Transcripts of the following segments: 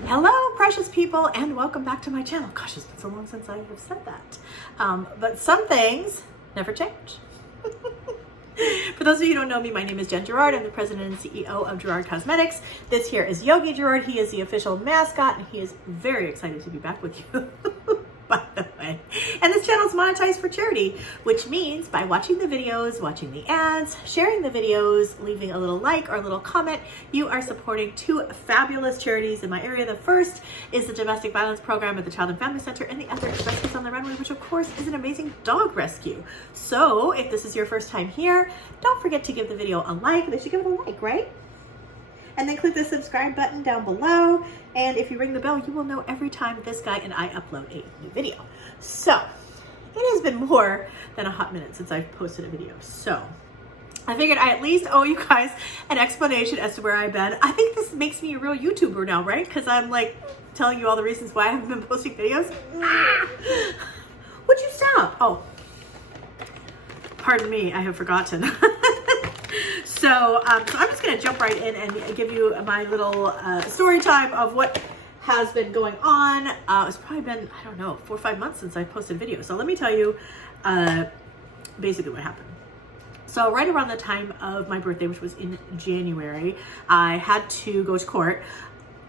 Hello, precious people, and welcome back to my channel. Gosh, it's been so long since I have said that. But some things never change. For those of you who don't know me, my name is Jen Gerard. I'm the president and CEO of Gerard Cosmetics. This here is Yogi Gerard. He is the official mascot, and he is very excited to be back with you, by the way. And this channel is monetized for charity, which means by watching the videos, watching the ads, sharing the videos, leaving a little like or a little comment, you are supporting two fabulous charities in my area. The first is the Domestic Violence Program at the Child and Family Center, and the other is Rescues on the Runway, which of course is an amazing dog rescue. So if this is your first time here, don't forget to give the video a like. They should give it a like, right? And then click the subscribe button down below. And if you ring the bell, you will know every time this guy and I upload a new video. So it has been more than a hot minute since I've posted a video. So I figured I at least owe you guys an explanation as to where I've been. I think this makes me a real YouTuber now, right? Because I'm like telling you all the reasons why I haven't been posting videos. Would you stop? Oh, pardon me, I have forgotten. So I'm just going to jump right in and give you my little story time of what has been going on. It's probably been, I don't know, 4 or 5 months since I posted videos. So let me tell you basically what happened. So right around the time of my birthday, which was in January, I had to go to court.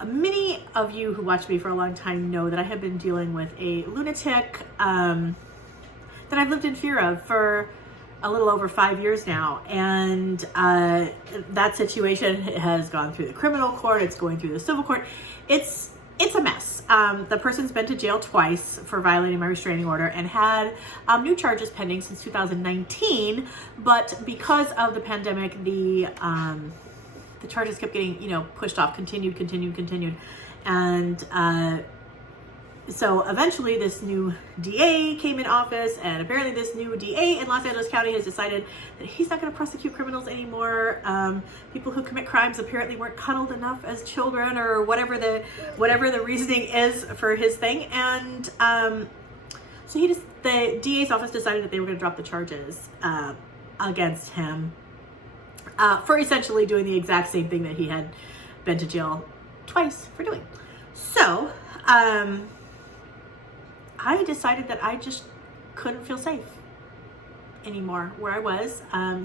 Many of you who watched me for a long time know that I have been dealing with a lunatic that I've lived in fear of for a little over 5 years now. And that situation has gone through the criminal court. It's going through the civil court. It's a mess. The person's been to jail twice for violating my restraining order and had new charges pending since 2019. But because of the pandemic, the charges kept getting, pushed off, continued. And so eventually this new DA came in office, and apparently this new DA in Los Angeles County has decided that he's not going to prosecute criminals anymore. People who commit crimes apparently weren't cuddled enough as children, or whatever the reasoning is for his thing. And so the DA's office decided that they were going to drop the charges against him for essentially doing the exact same thing that he had been to jail twice for doing. So I decided that I just couldn't feel safe anymore where I was.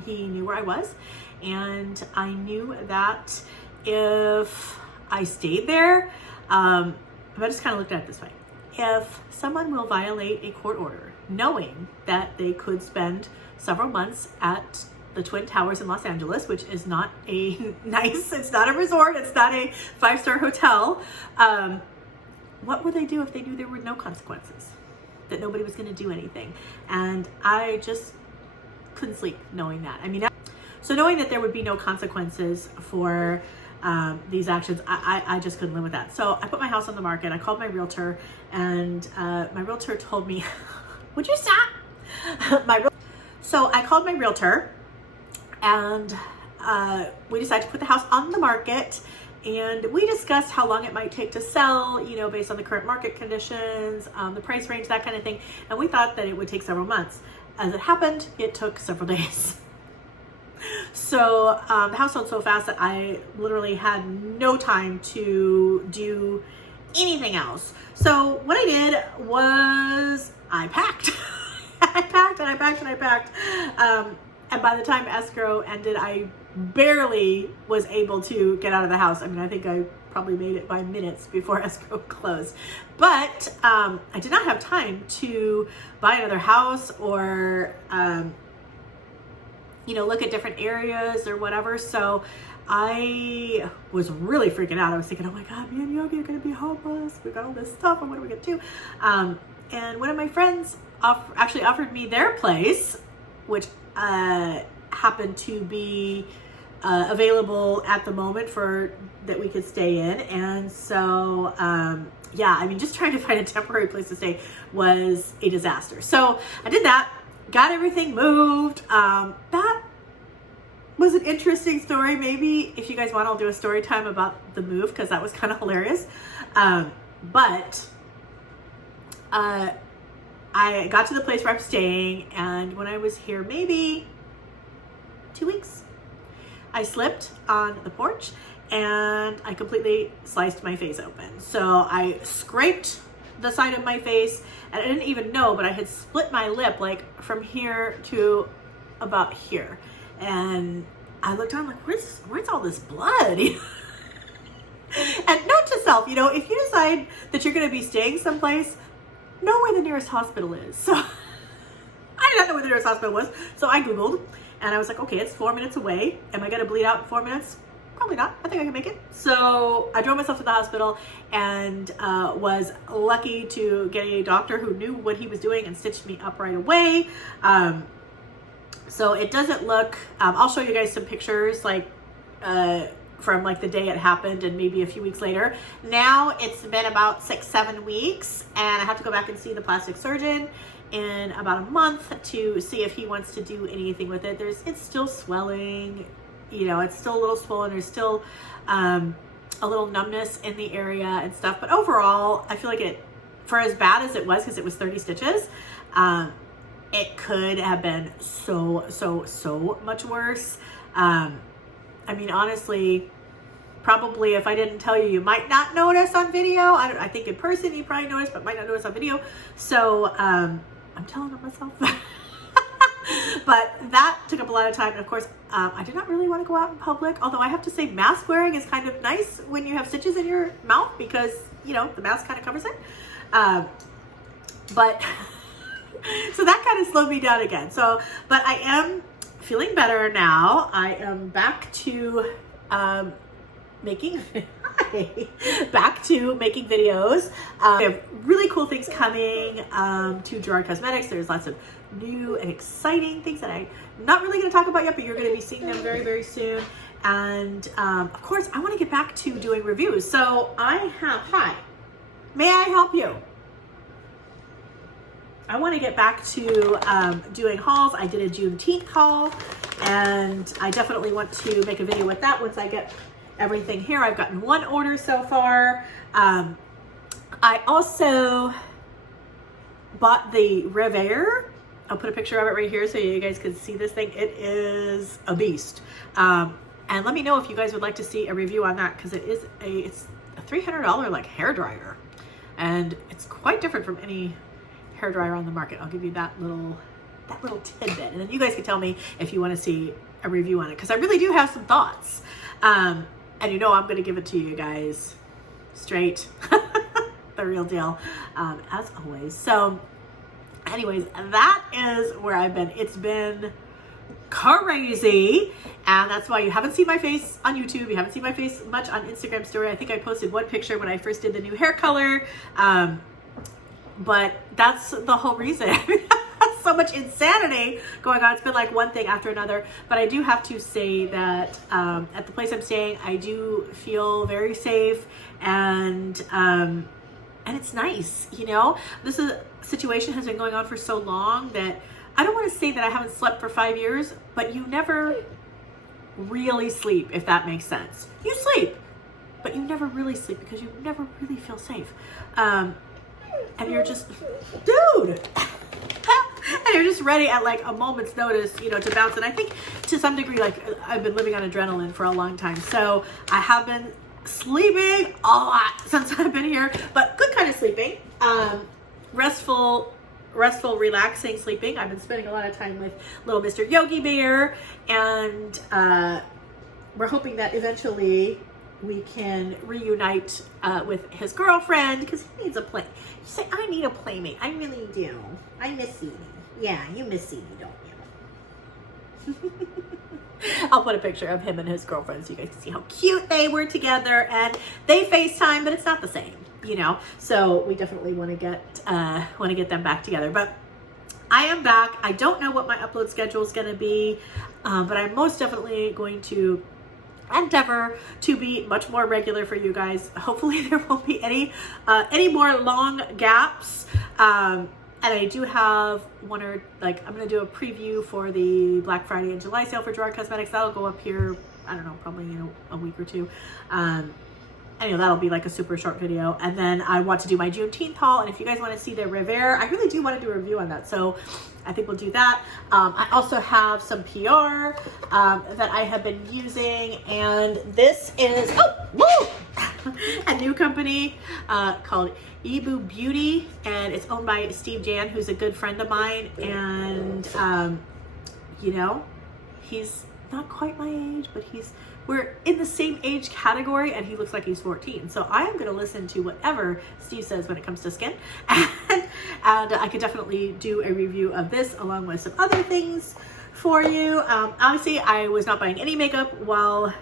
He knew where I was, and I knew that if I stayed there, I just kind of looked at it this way. If someone will violate a court order, knowing that they could spend several months at the Twin Towers in Los Angeles, which is not a nice, it's not a resort, it's not a 5-star hotel, what would they do if they knew there were no consequences, that nobody was going to do anything? And I just couldn't sleep knowing that. I mean, so knowing that there would be no consequences for these actions, I just couldn't live with that. So I put my house on the market. I called my realtor, and my realtor told me, would you stop? So I called my realtor, and we decided to put the house on the market. And we discussed how long it might take to sell, based on the current market conditions, the price range, that kind of thing. And we thought that it would take several months. As it happened, it took several days. So the house sold so fast that I literally had no time to do anything else. So what I did was I packed. I packed. And by the time escrow ended, I barely was able to get out of the house. I mean, I think I probably made it by minutes before escrow closed. But I did not have time to buy another house or, look at different areas or whatever. So I was really freaking out. I was thinking, oh my God, me and Yogi are going to be homeless. We got all this stuff, and what are we going to do? And one of my friends actually offered me their place, which happened to be available at the moment that we could stay in. And so just trying to find a temporary place to stay was a disaster. So I did that, got everything moved. That was an interesting story. Maybe if you guys want, I'll do a story time about the move, because that was kind of hilarious. But I got to the place where I'm staying, and when I was here maybe 2 weeks, I slipped on the porch and I completely sliced my face open. So I scraped the side of my face, and I didn't even know, but I had split my lip like from here to about here. And I looked down, like, where's all this blood? And note to self, you know, if you decide that you're going to be staying someplace, know where the nearest hospital is. So I did not know where the nearest hospital was. So I Googled, and I was like, okay, it's 4 minutes away. Am I going to bleed out in 4 minutes? Probably not. I think I can make it. So I drove myself to the hospital and was lucky to get a doctor who knew what he was doing and stitched me up right away. So it doesn't look, I'll show you guys some pictures like from like the day it happened and maybe a few weeks later. Now it's been about 6-7 weeks, and I have to go back and see the plastic surgeon in about a month to see if he wants to do anything with it. It's still swelling, you know, it's still a little swollen. There's still a little numbness in the area and stuff. But overall, I feel like it, for as bad as it was, because it was 30 stitches, it could have been so much worse. I mean, honestly, probably if I didn't tell you, you might not notice on video. I think in person you probably notice, but might not notice on video. So I'm telling on myself. But that took up a lot of time. And of course, I did not really want to go out in public. Although I have to say, mask wearing is kind of nice when you have stitches in your mouth, because, you know, the mask kind of covers it. But so that kind of slowed me down again. So, but I am feeling better now. I am back to making videos. We have really cool things coming to Gerard Cosmetics. There's lots of new and exciting things that I'm not really going to talk about yet, but you're going to be seeing them very soon. And of course, I want to get back to doing reviews. So hi, may I help you? I want to get back to doing hauls. I did a Juneteenth haul, and I definitely want to make a video with that once I get everything here. I've gotten one order so far. I also bought the Rever. I'll put a picture of it right here so you guys can see this thing. It is a beast. And let me know if you guys would like to see a review on that, because it's a $300 like hair dryer, and it's quite different from any hair dryer on the market. I'll give you that little tidbit, and then you guys can tell me if you want to see a review on it, because I really do have some thoughts. And you know I'm going to give it to you guys straight, the real deal, as always. So anyways, that is where I've been. It's been crazy, and that's why you haven't seen my face on YouTube. You haven't seen my face much on Instagram story. I think I posted one picture when I first did the new hair color, but that's the whole reason. So much insanity going on. It's been like one thing after another. But I do have to say that at the place I'm staying, I do feel very safe, and it's nice. You know, this situation has been going on for so long that I don't want to say that I haven't slept for 5 years, but you never really sleep, if that makes sense. You sleep, but you never really sleep because you never really feel safe. And you're just, dude. And you're just ready at like a moment's notice, you know, to bounce. And I think to some degree, like, I've been living on adrenaline for a long time. So I have been sleeping a lot since I've been here, but good kind of sleeping. Restful, relaxing sleeping. I've been spending a lot of time with little Mr. Yogi Bear, and we're hoping that eventually we can reunite with his girlfriend, because he needs a play. You say, I need a playmate. I really do. I miss Edie. Yeah, you miss Edie, don't you? I'll put a picture of him and his girlfriend so you guys can see how cute they were together. And they FaceTime, but it's not the same, you know. So we definitely want to get them back together. But I am back. I don't know what my upload schedule is going to be, but I'm most definitely going to endeavor to be much more regular for you guys. Hopefully there won't be any more long gaps. And I do have I'm going to do a preview for the Black Friday and July sale for Gerard Cosmetics. That'll go up here, I don't know, probably in a week or two. anyway, that'll be like a super short video. And then I want to do my Juneteenth haul. And if you guys want to see the Revere, I really do want to do a review on that. So I think we'll do that. I also have some PR that I have been using. And this is a new company called Ebu Beauty. And it's owned by Steve Jan, who's a good friend of mine. And, you know, he's not quite my age, but we're in the same age category, and he looks like he's 14. So I am going to listen to whatever Steve says when it comes to skin. And I could definitely do a review of this along with some other things for you. Obviously, I was not buying any makeup while,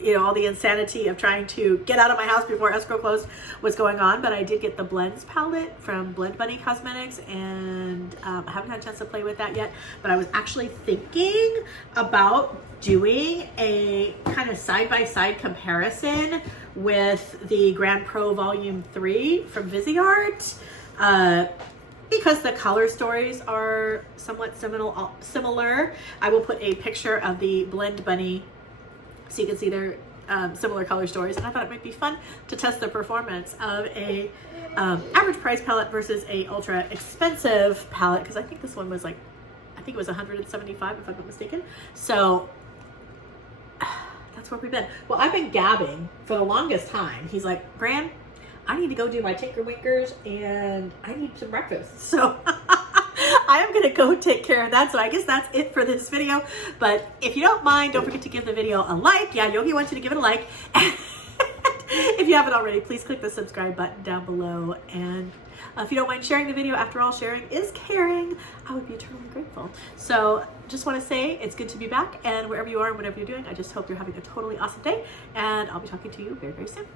you know, all the insanity of trying to get out of my house before escrow closed was going on. But I did get the Blends palette from Bunny Cosmetics, and I haven't had a chance to play with that yet. But I was actually thinking about doing a kind of side-by-side comparison with the Grand Pro Volume 3 from Viseart, because the color stories are somewhat similar. I will put a picture of the Blend Bunny so you can see their similar color stories, and I thought it might be fun to test the performance of a average price palette versus a ultra expensive palette, because I think this one was like, I think it was $175 if I'm not mistaken. So that's where we've been. Well, I've been gabbing for the longest time. He's like, Gran, I need to go do my Tinker Winkers and I need some breakfast. So I am going to go take care of that. So I guess that's it for this video. But if you don't mind, don't forget to give the video a like. Yeah, Yogi wants you to give it a like. And if you haven't already, please click the subscribe button down below. And if you don't mind sharing the video, after all, sharing is caring. I would be eternally grateful. So just want to say it's good to be back. And wherever you are and whatever you're doing, I just hope you're having a totally awesome day. And I'll be talking to you very, very soon.